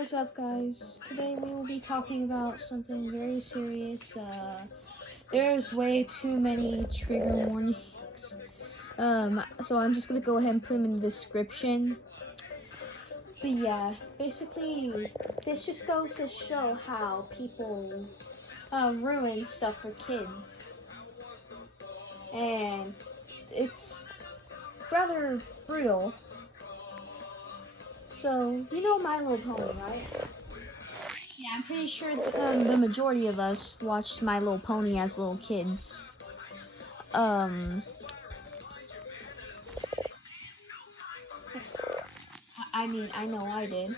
What is up, guys? Today we will be talking about something very serious. There's way too many trigger warnings. So I'm just gonna go ahead and put them in the description. But yeah, basically, this just goes to show how people ruin stuff for kids, and it's rather brutal. So you know My Little Pony, right? Yeah, I'm pretty sure the majority of us watched My Little Pony as little kids. I mean, I know I did.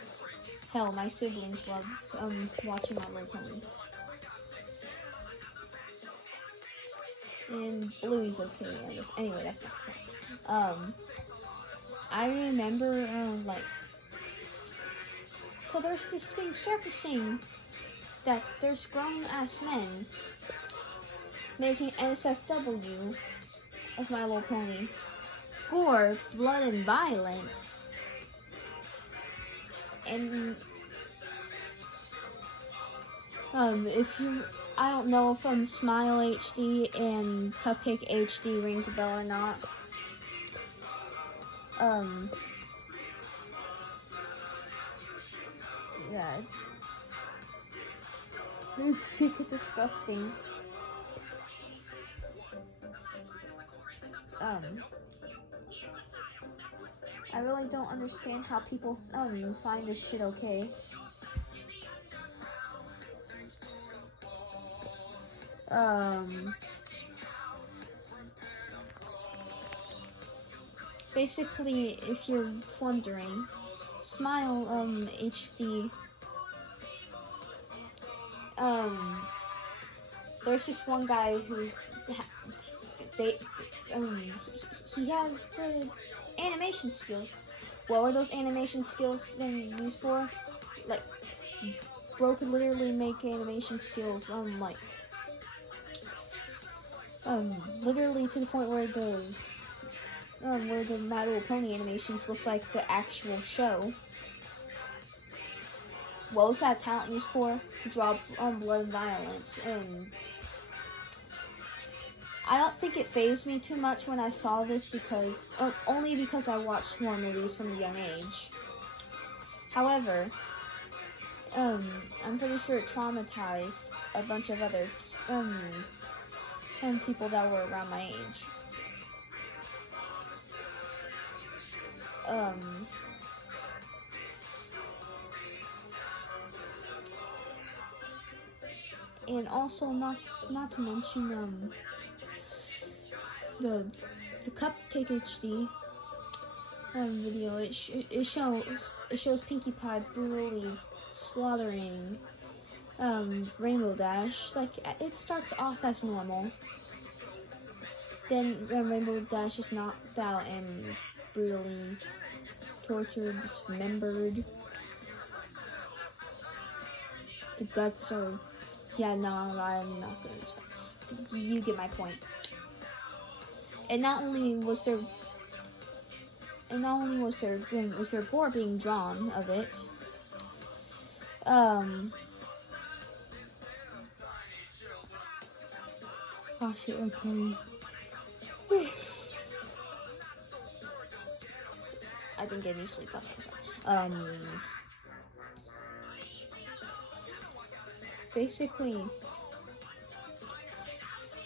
Hell, my siblings loved watching My Little Pony. And Bluey's okay, I guess. Anyway, that's not the point. I remember, so there's this thing surfacing that there's grown-ass men making NSFW of My Little Pony. Gore, blood, and violence. And I don't know if Smile HD and Cupcake HD rings a bell or not. Yeah, it's super disgusting. I really don't understand how people find this shit okay. Basically, if you're wondering, Smile HD, there's this one guy who's he has good animation skills. What were those animation skills then used for? Like, bro could literally make animation skills literally to the point where the My Little Pony animations looked like the actual show. What was that talent used for? To draw blood and violence. And I don't think it fazed me too much when I saw this because only because I watched horror movies from a young age. However, I'm pretty sure it traumatized a bunch of other people that were around my age. And also not to mention the Cupcake HD video. It shows Pinkie Pie brutally slaughtering Rainbow Dash. Like, it starts off as normal, then Rainbow Dash is knocked out and brutally tortured, dismembered. The guts are, yeah, no, I'm not gonna describe. You get my point. And not only was there gore being drawn of it, oh shit, okay. I've been getting sleep last night. Basically,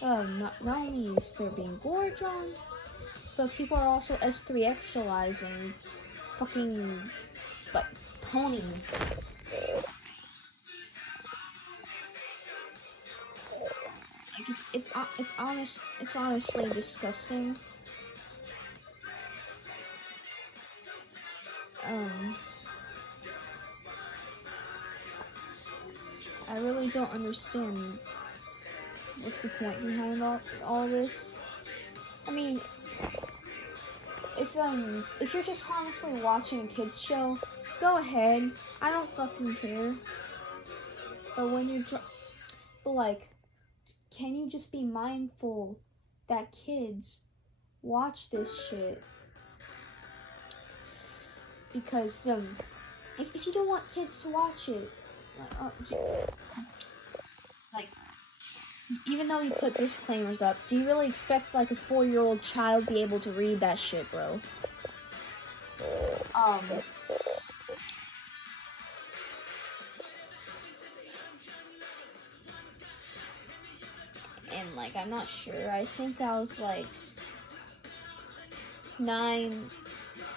not only is there being gore drawn, but people are also S3-actualizing fucking, like, ponies. Like, it's honestly disgusting. I really don't understand what's the point behind all this. I mean, if you're just honestly watching a kids show, go ahead. I don't fucking care. But when you're but like, can you just be mindful that kids watch this shit? Because if you don't want kids to watch it, like even though you put disclaimers up, do you really expect like a 4-year-old child be able to read that shit, bro? And like I'm not sure. I think I was like 9,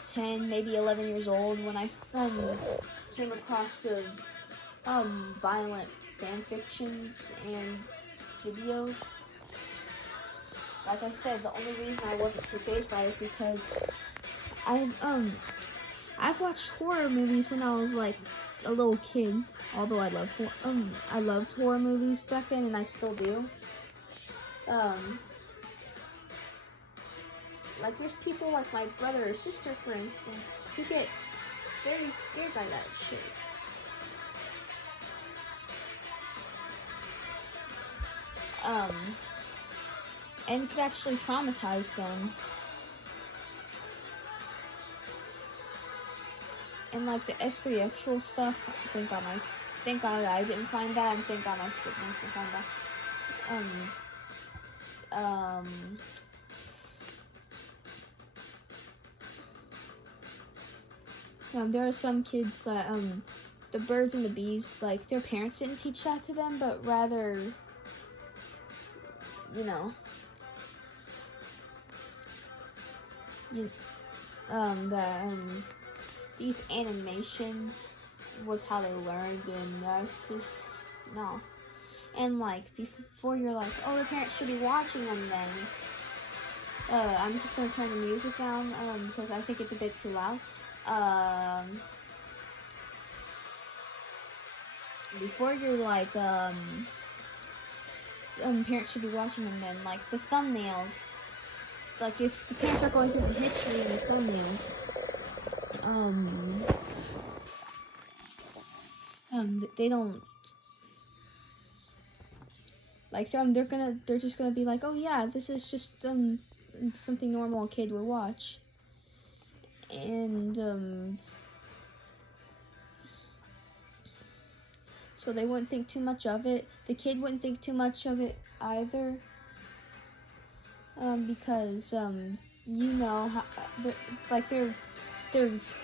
10, maybe 11 years old when I came across the violent fan fictions and videos. Like I said, the only reason I wasn't too fazed by it is because I've watched horror movies when I was like a little kid. Although I loved horror movies back then, and I still do. Like there's people like my brother or sister, for instance, who get very scared by that shit. And could actually traumatize them. And like the S3 actual stuff, thank God I didn't find that, and thank God my siblings didn't find that. There are some kids that the birds and the bees, like their parents didn't teach that to them, but rather, you know, these animations was how they learned, and that's just no. And like before you're like, oh, the parents should be watching them then. I'm just gonna turn the music down because I think it's a bit too loud. Before you're like parents should be watching them then, like the thumbnails. Like if the parents are going through the history and the thumbnails, they don't like they're just gonna be like, oh yeah, this is just something normal a kid would watch, and so they wouldn't think too much of it. The kid wouldn't think too much of it either, because you know how they're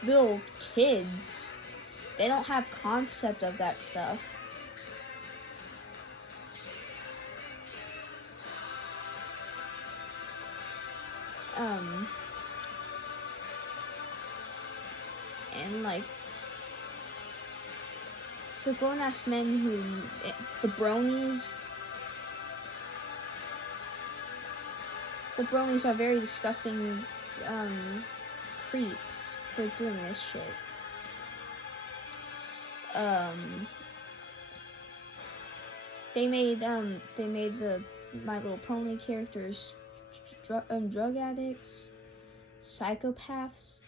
little kids. They don't have concept of that stuff. And like the grown-ass men the bronies are very disgusting creeps for doing this shit. They made the My Little Pony characters drug addicts, psychopaths,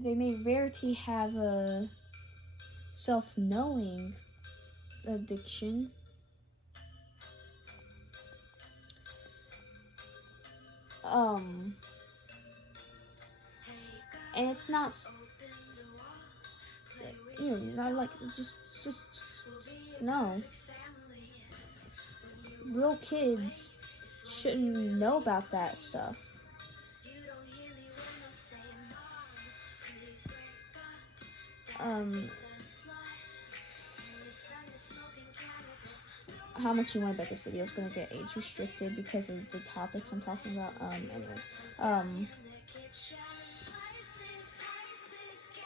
they made Rarity have a self-knowing addiction. And it's not, you know, not like just no. Little kids shouldn't know about that stuff. How much you want to bet this video is gonna get age restricted because of the topics I'm talking about.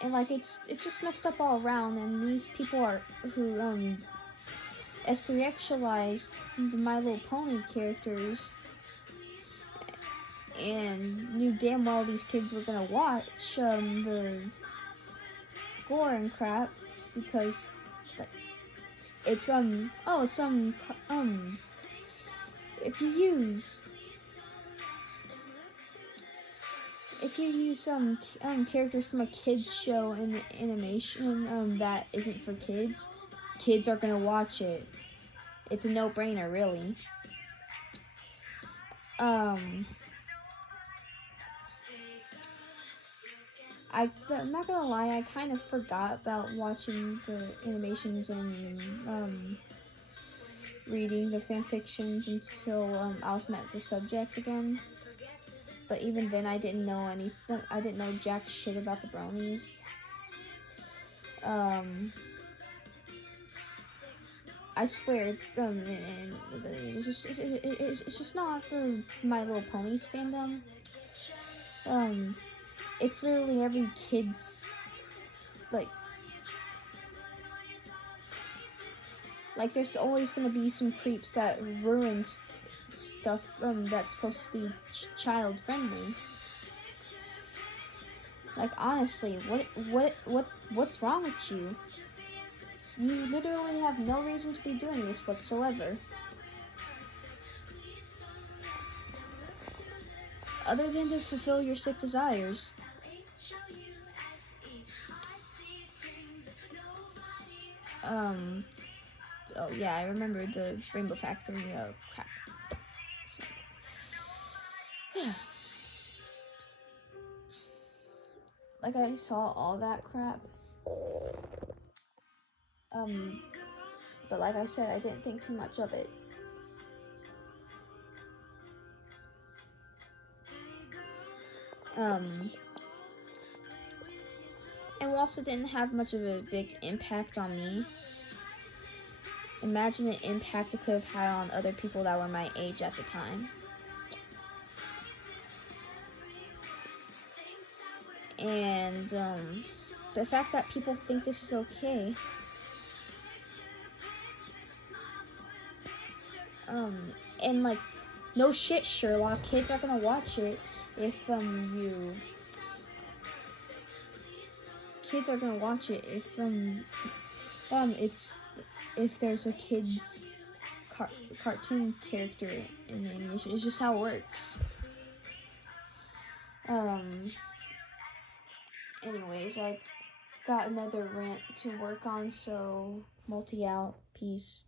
And like it's just messed up all around, and these people who S3-actualized the My Little Pony characters and knew damn well these kids were gonna watch the gore and crap because it's if you use some characters from a kids show in the animation that isn't for kids, kids are gonna watch it. It's a no-brainer, really. I'm not gonna lie, I kind of forgot about watching the animations and reading the fan fictions until I was met with the subject again. But even then, I didn't know anything. I didn't know jack shit about the bronies. I swear, it's just not the My Little Ponies fandom. It's literally every kid's, like there's always gonna be some creeps that ruins stuff that's supposed to be child friendly. Like honestly, what's wrong with you? You literally have no reason to be doing this whatsoever. Other than to fulfill your sick desires. Oh yeah, I remember the Rainbow Factory, crap. Like I saw all that crap. But like I said, I didn't think too much of it. It also didn't have much of a big impact on me. Imagine the impact it could have had on other people that were my age at the time. And the fact that people think this is okay. And like, no shit, Sherlock, kids are gonna watch it if kids are gonna watch it if there's a kid's cartoon character in the animation. It's just how it works. Anyways, I got another rant to work on, so multi out. Peace.